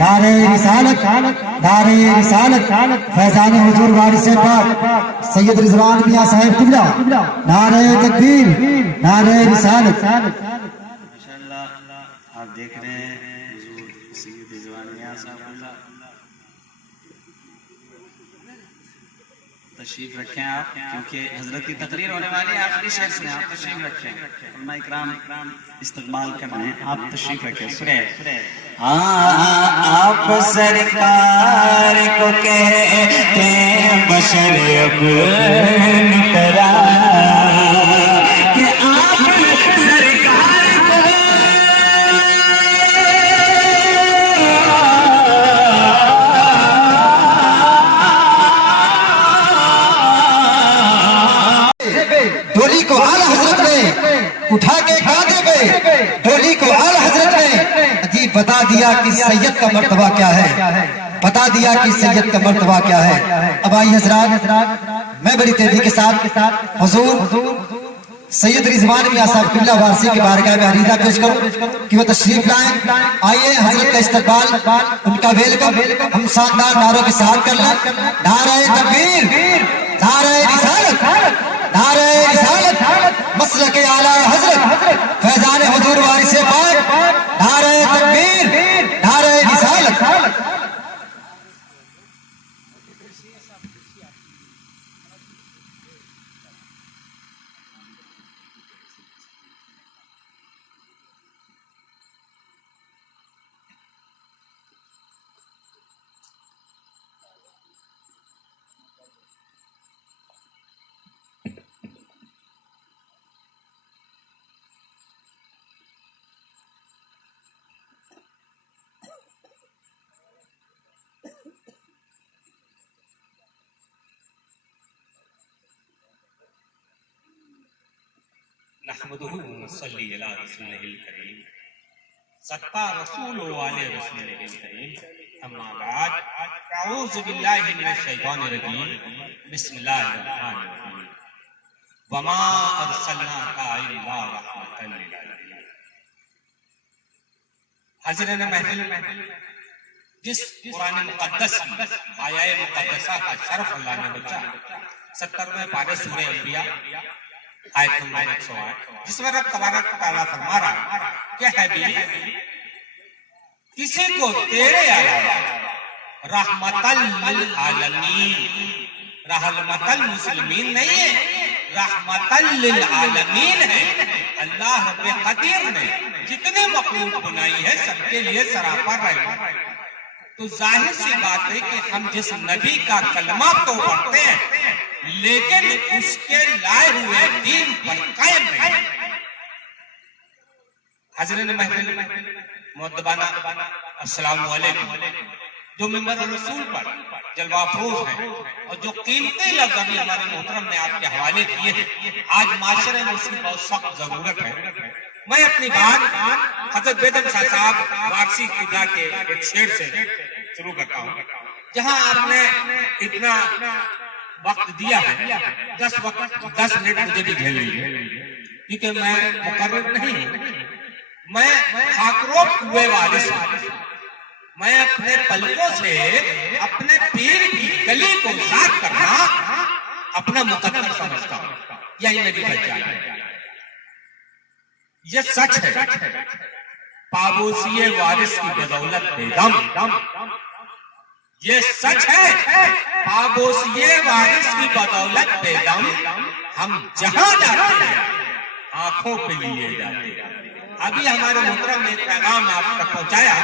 नारे रिसालत, नारे रिसालत, फैजान हुजूर वारिस पाक सैयद रिजवान मियां साहब किबला, नारे तकबीर, नारे रिसालत। माशाअल्लाह आप देख रहे हैं हुजूर सैयद रिजवान मियां साहब किबला, तशरीफ रखें आप, क्योंकि हजरत की तकरीर होने वाली है आखिरी शेर से। आप तशरीफ रखें, उलमा इकराम इस्तकबाल कर रहे हैं, आप तशरीफ रखें। सुने आप सरकार को कहते बशर अपनी तरह कि आप सरकार को डोली को आला हजरत ने उठा के कांधे पे, डोली को आला हजरत ने अजीब बता दिया कि सैयद का मर्तबा क्या है, बता दिया कि सैयद का मर्तबा क्या है। अब आइए हजरात, मैं बड़ी तेजी के साथ हुजूर सैयद रिजवान मियां साहब किबला वारसी की बारगाह में अरीजा पेश करूं कि वो तशरीफ लाएं। आइए हजरत का इस्तकबाल, उनका वेलकम हम शानदार नारों के साथ कर लें। नारे तकबीर, नारे रिसालत, नारे रिसालत, मसलक आला हजरत फैजान हुजूर वारिस पाक, नारे तकबीर, नारे रिसालत। नहमदुहु व नसल्ली अला रसूलिहिल करीम, सत्ता रसूल वाले रसूलिहिल करीम, अम्मा बाद, अऊज़ु बिल्लाहि मिनश शैतानिर रजीम, बिस्मिल्लाहिर रहमानिर रहीम, वमा अरसलनाका इल्ला रहमतल लिल आलमीन। हाज़िरीन महफिल, जिस कुरान मुक़द्दस में आया मुक़द्दसा का शरफ अल्लाह ने बचा 70वें पारे सूरह अंबिया आयत नंबर 108, जिसमें रब तबारक व तआला फरमा रहा क्या है भी किसी को तेरे अलावा रहमतल लिल आलमीन, रहमतल मुस्लिमीन नहीं है, रहमतल लिल आलमीन है। अल्लाह रब्बे कदीर ने जितने मखलूक बनाई है सबके लिए सरापा रहमत। तो जाहिर सी बात है कि हम जिस नबी का कलमा तो पढ़ते हैं लेकिन उसके लाए हुए दीन पर कायम नहीं। हज़रत महफिल मुअद्दबाना अस्सलामु अलैकुम, जो मिंबर रसूल पर जलवा अफरोज है और जो कीमती लफ्ज़ अभी हमारे मोहतरम ने आपके हवाले किए हैं, आज माशरे में उसकी बहुत सख्त जरूरत है। मैं अपनी बात हज़रत बेदम शाह साहब वारसी किबला के एक शेर से शुरू करता हूँ। जहाँ आपने इतना वक्त दिया है, 10 मिनट मुझे भी झेल लीजिए, क्योंकि मैं मुकर्रर नहीं हूँ, मैं खाकरों हुए वारिस हूँ। मैं अपने पलकों से अपने पीर की गली को साफ करना अपना मुकद्दर समझता हूँ। यही मेरी पहचान है। ये सच है, पाबोसिए वारिस की बदौलत बेदम, ये सच है, पाबोसिए वारिस की बदौलत बेदम हम जहां जाते हैं आंखों पे लिए जाते हैं। अभी हमारे मोहतरम ने पैगाम आप तक पहुंचाया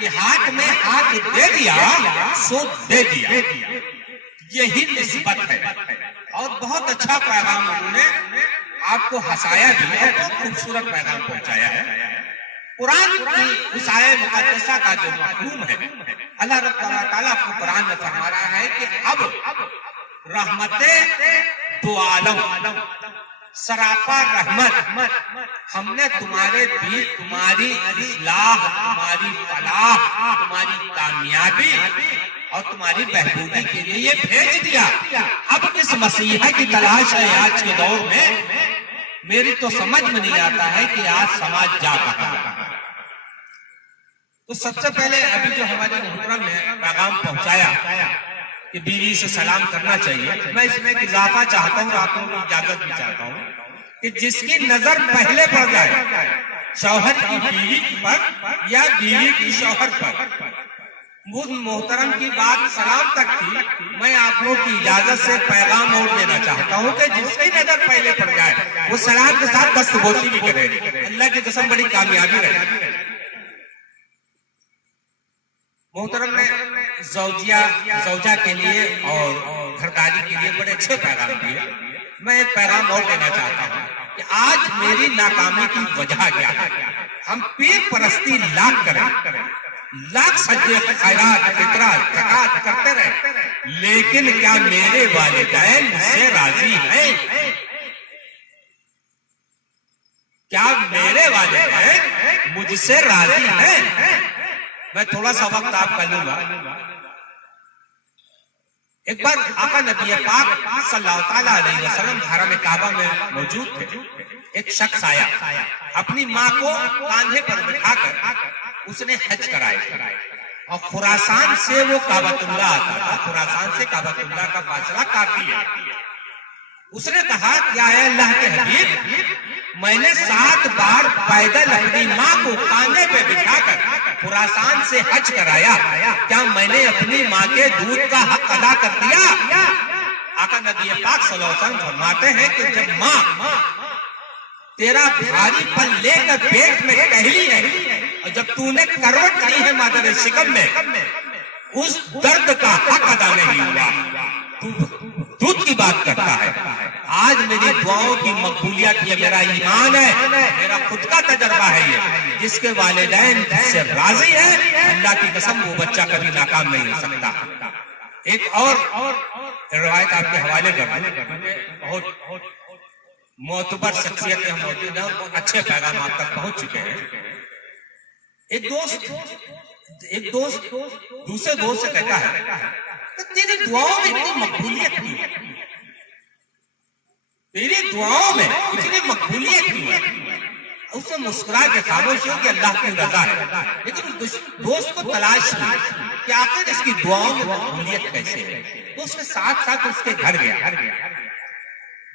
कि हाथ में हाथ दे दिया सो दे दिया, यही निस्बत है। और बहुत अच्छा पैगाम उन्होंने आपको हंसाया भी है, बहुत खूबसूरत पैगाम पहुंचाया है। कुरान की उस आयत मुक़द्दसा का जो मफ़हूम है, अल्लाह रब्बुल ताला अपने कुरान में फरमा रहा है कि अब रहमते दो आलम, सरापा रहमत हमने तुम्हारे बीच तुम्हारी इस्लाह, तुम्हारी फलाह, तुम्हारी कामयाबी और तुम्हारी बहबूदी के लिए ये भेज दिया। अब किस मसीहा की तलाश है आज के दौर में? मेरी तो समझ में नहीं आता है कि आज समाज जा कहां। तो सबसे पहले अभी जो हमारे मोहतरम ने पैगाम पहुंचाया कि बीवी से सलाम करना चाहिए, मैं इसमें एक इजाफा चाहता हूँ, आपको इजाजत भी चाहता हूँ कि जिसकी नजर पहले पड़ जाए शौहर की बीवी पर या बीवी की शौहर पर, मुझ मोहतरम की बात सलाम तक थी, मैं आप लोग की इजाजत से पैगाम और देना चाहता हूँ कि जिसकी नजर पहले पड़ जाए वो सलाम के साथ दस्तबोशी भी करे। अल्लाह की कसम बड़ी कामयाबी रहे। मोहतरम ने जौजा के लिए और घरदारी के लिए बड़े अच्छे पैगाम दिए। मैं एक पैगाम और देना चाहता हूँ कि आज मेरी नाकामी की वजह क्या है। हम पीर परस्ती लाख करें, लाख सज्जे खैरात फितरात ज़कात करते रहे, लेकिन क्या मेरे वालिदैन मुझसे राजी हैं? क्या मेरे वालिदैन मुझसे राजी हैं? मैं थोड़ा सा वक्त आपका लूंगा। एक बार आका नबी पाक सल्लल्लाहु अलैहि वसल्लम हरम काबा में मौजूद थे। एक शख्स आया, अपनी माँ को कांधे पर बिठाकर उसने हज कराया और खुरासान से वो काबतुल्ला आता था। खुरासान से काबतुल्ला का फासला काफी है। उसने कहा, क्या है अल्लाह के हबीब, मैंने 7 बार पैदल अपनी माँ को कांधे पे बिठाकर खुरासान से हज कराया, क्या मैंने अपनी माँ के दूध का हक अदा कर दिया? आका नबी पाक सल्लल्लाहु अलैहि वसल्लम फरमाते हैं कि जब माँ तेरा भारी पल लेकर पेट में टहली है और जब तूने करवट ली है मादर शिकम में, उस दर्द का हक अदा नहीं हुआ, तू दूध की बात करता है। आज मेरी दुआओं की मकबूलियत, ये मेरा ईमान है, मेरा खुद का तजर्बा है। ये जिसके वालिदैन जिससे राजी है, अल्लाह की कसम वो बच्चा कभी नाकाम नहीं हो सकता। एक और रिवायत आपके हवाले कर दूं, बहुत मोतबर शख्सियत हम मौजूद हैं, बहुत अच्छे पैगाम आप तक पहुंच चुके हैं। एक दोस्त दूसरे दोस्त से कहता है, तेरी दुआओं में इतनी मकबूलियत क्यों है? तेरी दुआओं में इतनी मकबूलियत क्यों है? उससे मुस्कुरा के खामोश हो कि अल्लाह की रजा है। लेकिन उस दोस्त को तलाश की कि आखिर इसकी दुआओं में मकबूलियत कैसे है। तो उसके साथ साथ उसके घर गया।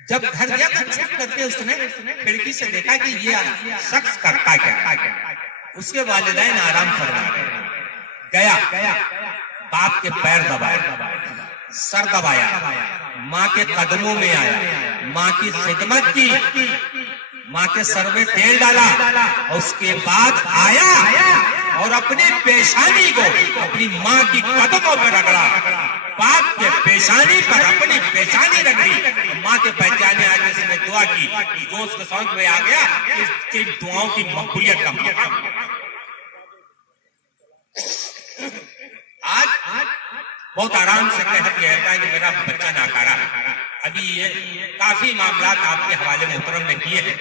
जब घर गया तो चेक करके उसने खिड़की से देखा कि ये शख्स करता क्या। उसके वालिदैन आराम फरमा रहे। गया, बाप के पैर दबाया, सर दबाया, माँ के कदमों में आया, माँ की खिदमत की, माँ के सर में तेल डाला और उसके बाद आया और अपनी पेशानी को अपनी माँ की कदमों पर रगड़ा। बाप के पेशानी पर अपनी पेशानी रगड़ी, माँ के पहचाने आगे से मैं दुआ की। दोस्त को समझ में आ गया इसकी दुआओं की मकबूलियत का मतलब। आज बहुत आराम से कहता है कि मेरा बच्चा नाकारा। अभी ये काफी मामला आपके हवाले मोहतरम ने किए हैं।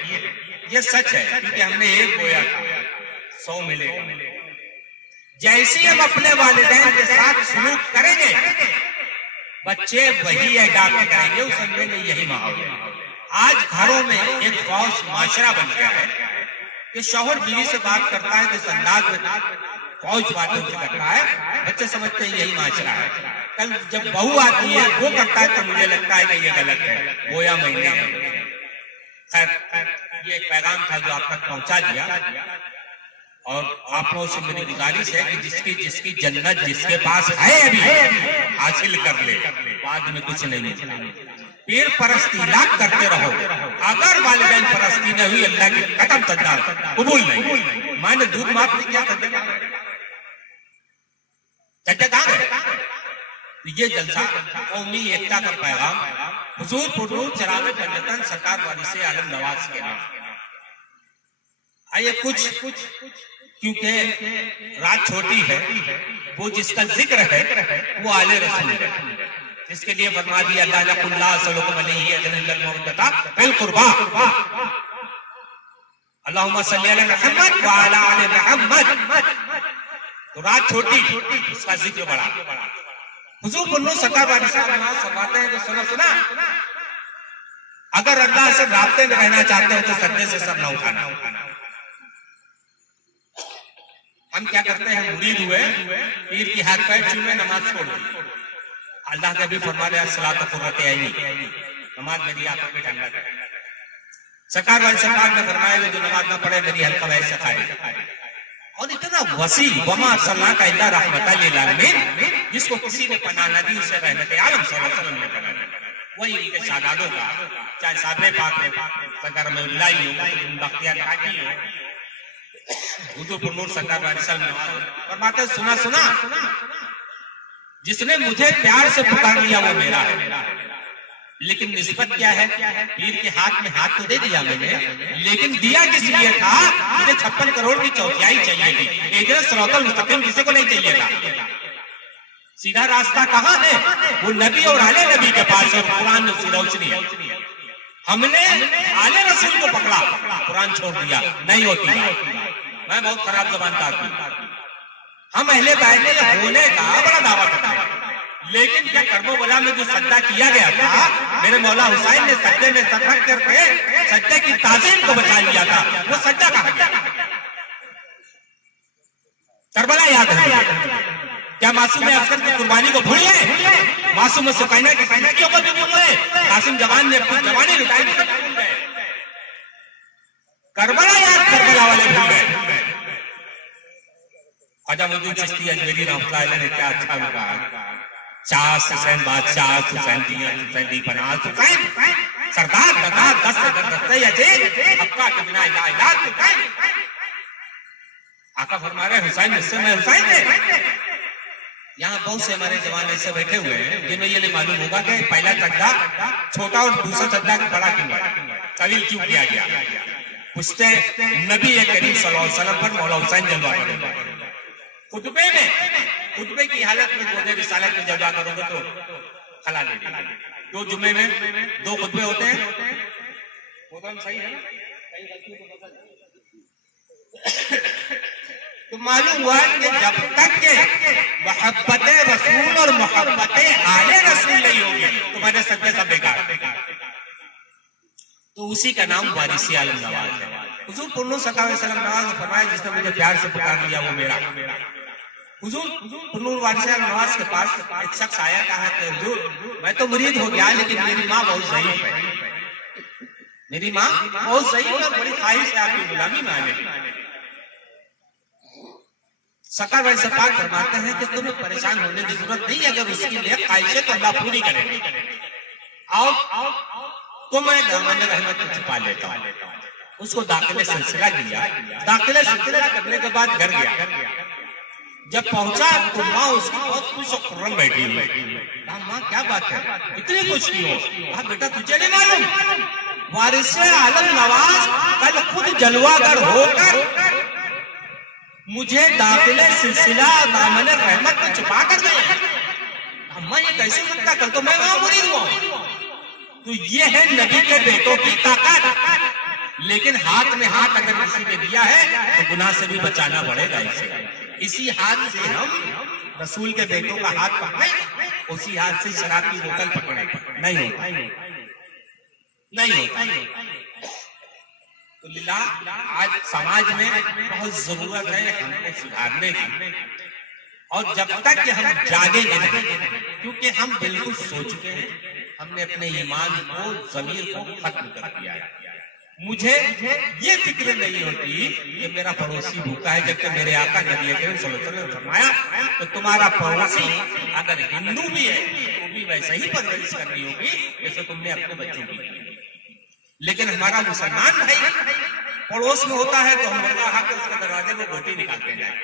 ये सच है, क्योंकि हमने एक बोया था 100 मिलेगा। जैसे हम अपने वालिदैन के साथ सलूक करेंगे, बच्चे वही अडॉप्ट करेंगे। उस समय में यही माहौल है। आज घरों में एक फौज माशरा बन गया है कि शौहर बीवी से बात करता है तो इस अंदाज में फौज बातों से करता है, बच्चे समझते हैं यही माशरा है। कल जब बहू आती है वो करता है तो मुझे लगता है कि ये गलत है, बोया महीने। खैर, ये एक पैगाम था जो आप तक पहुंचा दिया। और आप लोगों से मेरी गुजारिश है कि जिसकी जन्नत जिसके पास है अभी हासिल कर ले, बाद में कुछ नहीं मिलता। पीर परस्ती लाख करते रहो, अगर वालिदैन परस्ती न हुई अल्लाह की कसम सज्जा कबूल नहीं। मैंने दूध माफ नहीं किया, सज्जा कहाँ गए? ये जलसा कौमी एकता का पैगाम हुजूर पुरनूर चरागे पंजतन सरकार वाली से आलम नवाज के नाम। आइए कुछ क्योंकि रात छोटी है, वो जिसका जिक्र है वो आले रसूल है, जिसके लिए फरमा दिया अल्लाहुम्मा सल्ली अला मुहम्मद व अला आले मुहम्मद। तो रात छोटी, उसका जिक्र बड़ा। हुजूर पुरनूर सरकार वाली साहब फरमाते हैं कि सुना, अगर अल्लाह से राब्ते में रहना चाहते हो तो सजदे से सर न उठाना। हम क्या करते हैं, मुरीद हुए, पीर की हाथ पैर चूमे, नमाज छोड़ दी। अल्लाह ने भी फरमा दिया सलात कुर्रत ऐनी, नमाज मेरी आंखों पे ठंडक है। सरकार वाली सरकार ने फरमाया जो नमाज ना पढ़े मेरी हल्का वैसे खाए। और इतना वसी वमा सल्ला का इल्ला रहमतल लिल आलमीन, जिसको किसी ने पनाह न दी उसे रहमत आलम सल्लल्लाहु अलैहि वसल्लम ने पनाह दी। वही उनके शादादों का, चाहे साहबे पाक में सरकार में उल्लाई हो, बख्तियार काकी हो, हुजूर नूर सरकार वाली सल्लल्लाहु फरमाते सुना सुना, जिसने मुझे प्यार से पुकार लिया वो मेरा है। लेकिन निस्बत क्या है, पीर के हाथ में हाथ तो दे दिया मैंने, लेकिन दिया किस लिए था, मुझे 56 करोड़ की चौथाई चाहिए थी। इधर सिरातुल मुस्तकीम किसी को नहीं चाहिए था। सीधा रास्ता कहाँ है, वो नबी और आले नबी के पास, और कुरान में उसकी रोशनी है। हमने आले रसूल को पकड़ा, कुरान छोड़ दिया, नहीं होती बात। मैं बहुत खराब जबान का आदमी, हम अहले बैत होने का बड़ा दावा करते हैं, लेकिन क्या कर्बला में जो सज्जा किया गया था, मेरे मौला हुसैन ने सज्जे में सर रख करके सज्जे की ताजीम को बचा लिया था, वो सज्जा कहाँ गया? करबला याद है क्या? मासूम अफसर की कुर्बानी को भूल गए? मासूम सुकैना की जिंदगियों को भी भूल गए? कासिम जवान ने अपनी जवानी लुटाई भी भूल गए? करबला याद करबला वाले भूल गए। ख्वाजा मौजूद चिश्ती अजमेरी रहमतुल्लाह अलैह ने क्या अच्छा कहा, चास हुसैन बादशाह, हुसैन दिया, हुसैन दी बनास, हुसैन सरदार दादा दस दस्ते अजीब अक्का के बिना इलाज हुसैन। आका फरमा रहे हुसैन मुझसे, मैं हुसैन है। यहाँ बहुत से हमारे जवान ऐसे बैठे हुए हैं जिन्हें ये नहीं मालूम होगा कि पहला सज्जा छोटा और दूसरा सज्जा बड़ा क्यों है, तवील क्यों किया गया। पूछते नबी करीम सल्लल्लाहु अलैहि वसल्लम पर मौला हुसैन जलवा करेंगे। खुतबे में, खुतबे की हालत में गोदे रिसालत में जलवा करोगे तो खला ले देंगे। 2 जुम्मे में 2 खुतबे होते हैं, वो तो सही है ना, कहीं गलती तो बता। तो मालूम हुआ कि जब तक के मोहब्बत रसूल और मोहब्बत आले रसूल नहीं होंगे तुम्हारे सज्जे सब बेकार। तो उसी का नाम वारिसी आलम नवाज है। हुजूर पुरनूर सल्लल्लाहु अलैहि वसल्लम नवाज ने फरमाया जिसने मुझे प्यार से पुकार लिया वो मेरा। हुजूर पुरनूर वारिसी आलम नवाज के पास एक शख्स आया, कहा कि हुजूर मैं तो मुरीद हो गया लेकिन मेरी माँ बहुत ज़ईफ है, मेरी माँ बहुत ज़ईफ है और बड़ी ख्वाहिश है आपकी गुलामी में आने की। सरकार वाली सरकार फरमाते हैं कि तुम्हें परेशान होने की जरूरत नहीं, अगर उसकी नेक ख्वाहिश है तो अल्लाह पूरी करे। आओ तो मैं दामन रहमत को छुपा लेता हूँ। उसको दाखिले सिलसिला दिया, दाखिले सिलसिला करने के बाद घर गया। जब पहुंचा तो माँ उसकी बहुत खुश और खुर्रम बैठी हुई। माँ क्या बात है, इतनी खुश की हो? कहा बेटा तुझे नहीं मालूम, वारिसे आलम नवाज कल खुद जलवागर होकर मुझे दाखिले सिलसिला दामन रहमत में छुपा कर गए। अम्मा ये कैसे सकता, कल तो मैं वहां मुरीद हुआ। तो ये है नबी के बेटों की ताकत। लेकिन हाथ में हाथ अगर किसी ने दिया है तो गुनाह से भी बचाना पड़ेगा। इसी हाथ से हम रसूल के बेटों का हाथ पकड़े, उसी हाथ से शराब की बोतल पकड़े, नहीं होता, नहीं होता। तो लीला आज समाज में बहुत जरूरत है हमको सुधारने की, और जब तक कि हम जागेंगे नहीं, क्योंकि हम बिल्कुल सो चुके हैं, हमने अपने ईमान को, ज़मीर को खत्म कर दिया है। मुझे ये फिक्र नहीं होती कि मेरा पड़ोसी भूखा है, जबकि मेरे आका नबी करीम सल्लल्लाहु अलैहि वसल्लम ने फरमाया तो तुम्हारा पड़ोसी अगर हिंदू भी है तो भी वैसे ही परवरिश करनी होगी जैसे तुमने अपने बच्चों की। लेकिन हमारा मुसलमान भाई पड़ोस में होता है तो हम उसके दरवाजे में गोटी निकालते जाए।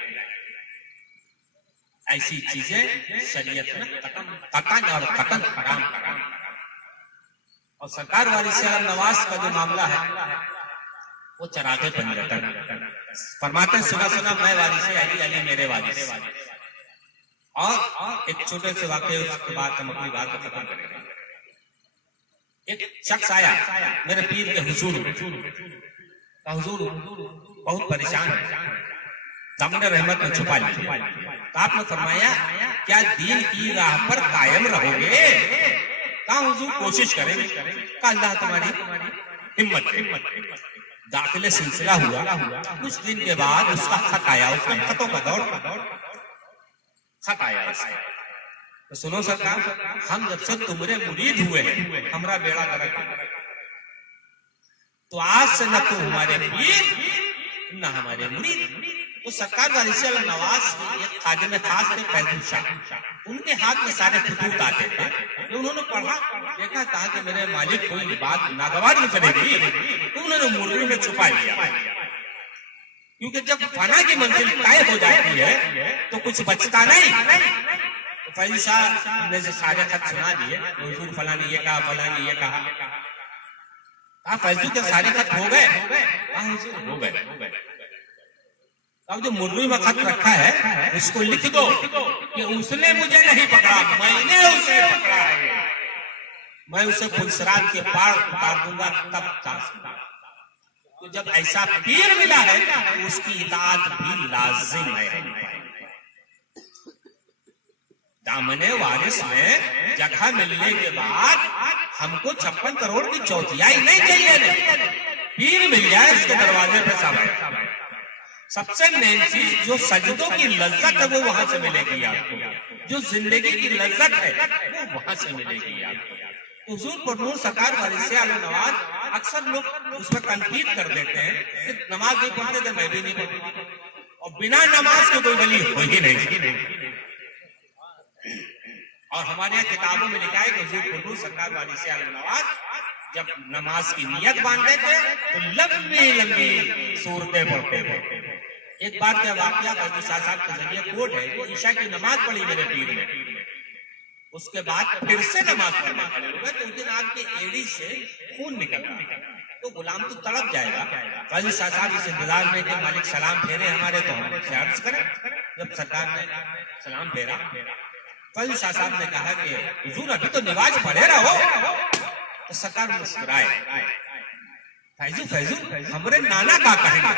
ऐसी चीजें शरीयत में कतन और कतन हराम। और सरकार वारिस आलम नवाज का जो मामला है वो चरागे परिवर्तन फरमाते सुना सुना मैं वारिस अली, अली मेरे वारिस। और एक छोटे से वाकये उसके बाद हम अपनी बात को खत्म करेंगे। एक शख्स आया मेरे पीर के हुजूर, हुजूर बहुत परेशान है, दामन रहमत में छुपा लिया। तो आपने फरमाया क्या दीन की राह पर कायम रहोगे? कहा हुजूर कोशिश करेंगे। कहा अल्लाह तुम्हारी हिम्मत। दाखिले सिलसिला हुआ। कुछ दिन के बाद उसका खत आया, उसका खतों का दौर खत आया उसका। तो सुनो सरकार, हम जब से तुमरे मुरीद हुए हैं, हमारा बेड़ा गर्क है, तो आज से न तो हमारे पीर न हमारे मुरीद। तो सरकार वाली से नवाज एक खादिम खास थे फैजुल शाह, उनके हाथ में सारे खतूत आते थे। तो उन्होंने पढ़ा, देखा, कहा कि मेरे मालिक कोई बात नागवार नहीं करेगी, तो उन्होंने मुर्गी में छुपा लिया। क्योंकि जब फना की मंजिल तय हो जाती है तो कुछ बचता नहीं। तो फैजुल शाह ने सारे खत सुना दिए, हुजूर फला ने ये कहा, फला ने ये कहा। फैजुल के सारे खत हो गए, हो गए। अब जो मुर्गी में खत रखा है उसको लिख दो कि उसने मुझे नहीं पकड़ा, मैंने उसे पकड़ा है, मैं उसे फुलसरात के पार उतार दूंगा, तब सांस दूंगा। तो जब ऐसा पीर मिला है तो उसकी इताअत भी लाजिम है। दामने वारिस में जगह मिलने के बाद हमको 56 करोड़ की चौथियाई नहीं चाहिए, पीर मिल जाए उसके दरवाजे पे सब। सबसे मेन चीज जो सजदों की लज्जत है वो वहां से मिलेगी आपको, जो जिंदगी की लज्जत है वो वहां से मिलेगी आपको। हुजूर पुरनूर सरकार वाली से आला नवाज अक्सर लोग उसमें कंफ्यूज कर देते हैं कि नमाज नहीं पढ़ते तो मैं भी नहीं पढ़ूंगा, और बिना नमाज के कोई वली हो ही नहीं। और हमारे यहाँ किताबों में लिखा है कि हुजूर पुरनूर सरकार वाली से आला नवाज जब नमाज की नियत बांधते थे तो लंबी लंबी सूरतें पढ़ते थे। एक बार का वाकया फैजुल शाह साहब के जरिए कोट है, वो ईशा की नमाज पढ़ी मेरे पीर ने, उसके बाद फिर से नमाज पढ़ने खड़े हो गए, तो उस दिन आपके एड़ी से खून निकल रहा, तो गुलाम तो तड़प जाएगा। फैजुल शाह साहब इस इंतजार में कि मालिक सलाम फेरे हमारे तो हम उससे अर्ज करें। जब सरकार ने सलाम फेरा, फैजुल शाह साहब ने कहा कि हुजूर अभी तो नमाज पढ़े रहो। तो सरकार मुस्कुराए, फैजुल हमारे नाना का कहेंगे,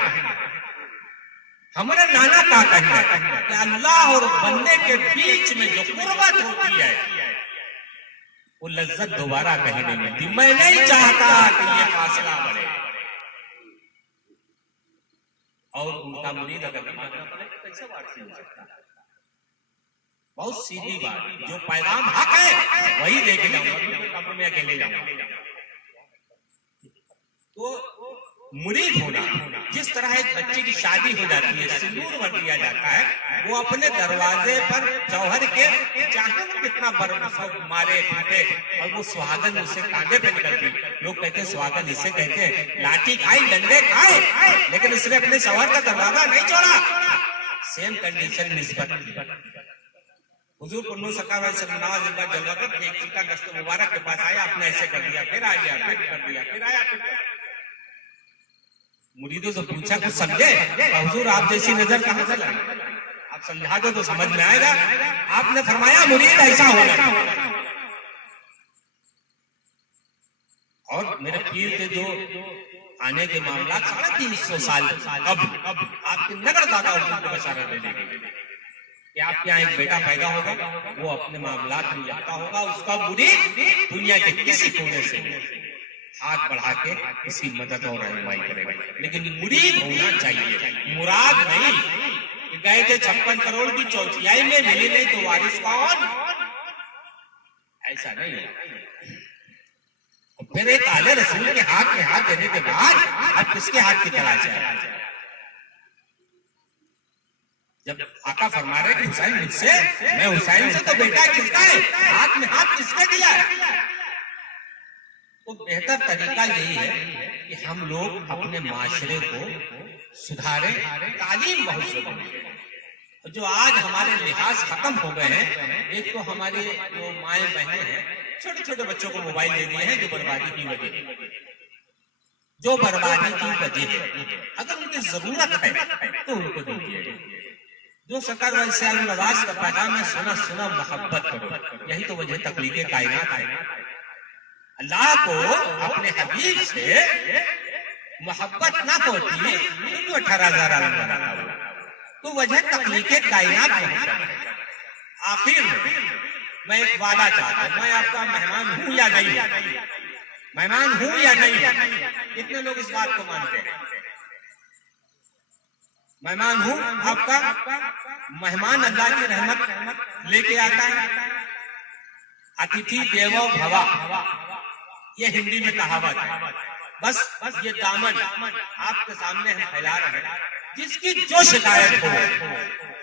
हमारे नाना का कहेंगे कि अल्लाह और बंदे के बीच में जो कुर्बत होती है वो लज्जत दोबारा कहीं नहीं मिलती। मैं नहीं चाहता कि ये फासला बढ़े। और उनका मुरीद अगर कैसे बात हो सकता है? बहुत सीधी बात, जो पैगाम हक है वही लेके जाऊंगा, मैं अकेले जाऊंगा। तो मुरीद होना, जिस तरह एक बच्चे की शादी हो जाती है, सिंदूर भर दिया जाता है, वो अपने दरवाजे पर जौहर के चाहे वो कितना मारे पीटे और वो सुहागन उससे कांधे पे निकलती। लोग कहते हैं सुहागन इसे कहते हैं, लाठी खाई डंडे खाए लेकिन इसने अपने शौहर का दरवाजा नहीं छोड़ा। सेम कंडीशन निस्बत हुजूर पुरनूर सरकार वाली सल्लल्लाहु अलैहि वसल्लम जलवा कर एक चिका गश्त मुबारक के पास आया, आपने ऐसे कर दिया, फिर आ गया, फिर कर दिया, फिर आया, फिर मुरीदों से पूछा कुछ समझे? हुजूर आप जैसी नजर कहां से लाई? आप समझा दो तो समझ में आएगा। आपने फरमाया मुरीद ऐसा होगा। और मेरे पीर के जो आने के मामला 350 साल अब आपके नगर दादा हुजूर को बशारत देने के लिए कि आपके यहाँ एक बेटा पैदा होगा, वो अपने मामलात में जाता होगा, उसका मुरीद दुनिया के किसी कोने से हाथ बढ़ा के किसी मदद और रहनुमाई करेगा, लेकिन मुरीद होना चाहिए, मुराद नहीं। गए थे 56 करोड़ की चौथियाई में, मिली नहीं तो वारिस कौन? ऐसा नहीं है। फिर एक आले रसूल के हाथ में हाथ देने के बाद अब किसके हाथ की तलाश है? जब आका फरमा रहे कि हुसैन मुझसे, मैं हुसैन से, तो बेटा किसका है? हाथ में हाथ किसने दिया है? तो बेहतर तरीका यही है कि हम लोग अपने माशरे को सुधारें। तालीम बहुत जरूरी है। जो आज हमारे लिहाज खत्म हो गए हैं, एक तो हमारी जो माए बहनें हैं, छोटे छोटे बच्चों को मोबाइल दे दिए हैं, जो बर्बादी की वजह है। अगर उनकी जरूरत है तो उनको दीजिए। जो सरकार वाली से नवाज का पैगाम है, सुना सुना मोहब्बत करो, यही तो वजह तकलीफ कायनात है। अल्लाह को अपने हबीब से मोहब्बत ना होती तो 18,000 आलम बनाना होगा, तो वजह तकलीफ कायनात है। आखिर में मैं एक वादा चाहता हूं, मैं आपका मेहमान हूं या नहीं, मेहमान हूं या नहीं? कितने लोग इस बात को मानते हैं? मेहमान हूं आपका। मेहमान अल्लाह की रहमत लेके आता है। अतिथि देवो भव, ये हिंदी में कहावत है। बस ये दामन आपके सामने हम फैला रहे हैं। जिसकी जो शिकायत हो,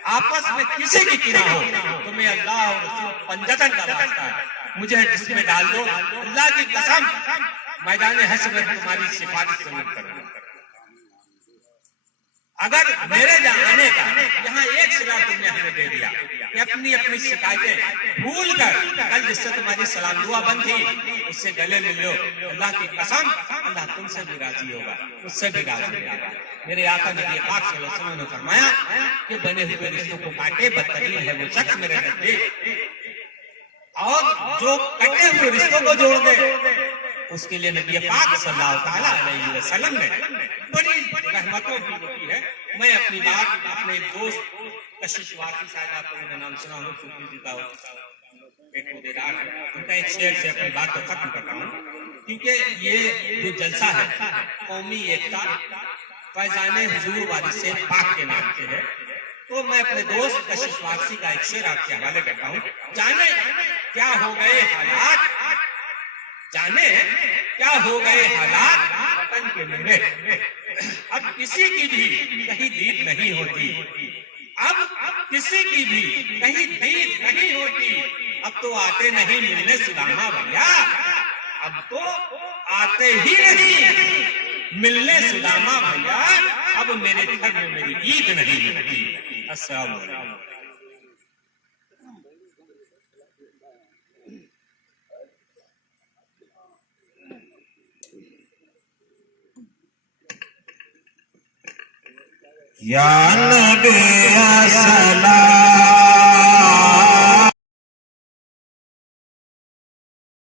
आपस में किसी की की ना हो, तो मैं अल्लाह और रसूल पंजतन का वास्ता है, मुझे जिसमें डाल दो। अल्लाह की कसम, मैदान हश्र में तुम्हारी सिफारिश जरूर करूंगा। अगर मेरे आने का यहाँ एक सिला तुमने हमें दे दिया कि अपनी अपनी शिकायतें भूल कर कल जिससे तुम्हारी सलाम दुआ बंद थी उससे गले मिल लो, अल्लाह की कसम अल्लाह तुमसे भी राजी होगा, उससे भी राजी होगा। मेरे आका नबी पाक सल्लल्लाहु अलैहि वसल्लम ने फरमाया कि बने हुए रिश्तों को काटे बदतरीन है वो शख्स मेरे नजदीक, और जो कटे हुए रिश्तों को जोड़ दे उसके लिए नबी पाक सल्लल्लाहु अलैहि वसल्लम ने बड़ी रहमतों की रोटी है। मैं अपनी बात अपने दोस्त कशिश वासी साहब, आपको मेरा नाम सुना हो, सूफी जी का एक मुदेदार है, उनका एक शेर से अपनी बात को खत्म करता हूँ, क्योंकि ये जो जलसा है कौमी एकता फैजाने हुजूर वारिस से पाक के नाम से है। तो मैं अपने दोस्त कशिश वासी का एक शेर आपके हवाले करता हूँ। जाने क्या हो गए हालात, जाने क्या हो गए हालात वतन के मेरे, अब किसी की भी कहीं दीद नहीं होती, अब किसी की भी कहीं दीद नहीं होती, अब तो आते नहीं मिलने सुदामा भैया, अब तो आते ही नहीं मिलने सुदामा भैया, अब मेरे घर में मेरी ईद नहीं मिलती। अस्सलाम वालेकुम। या नबी सलाम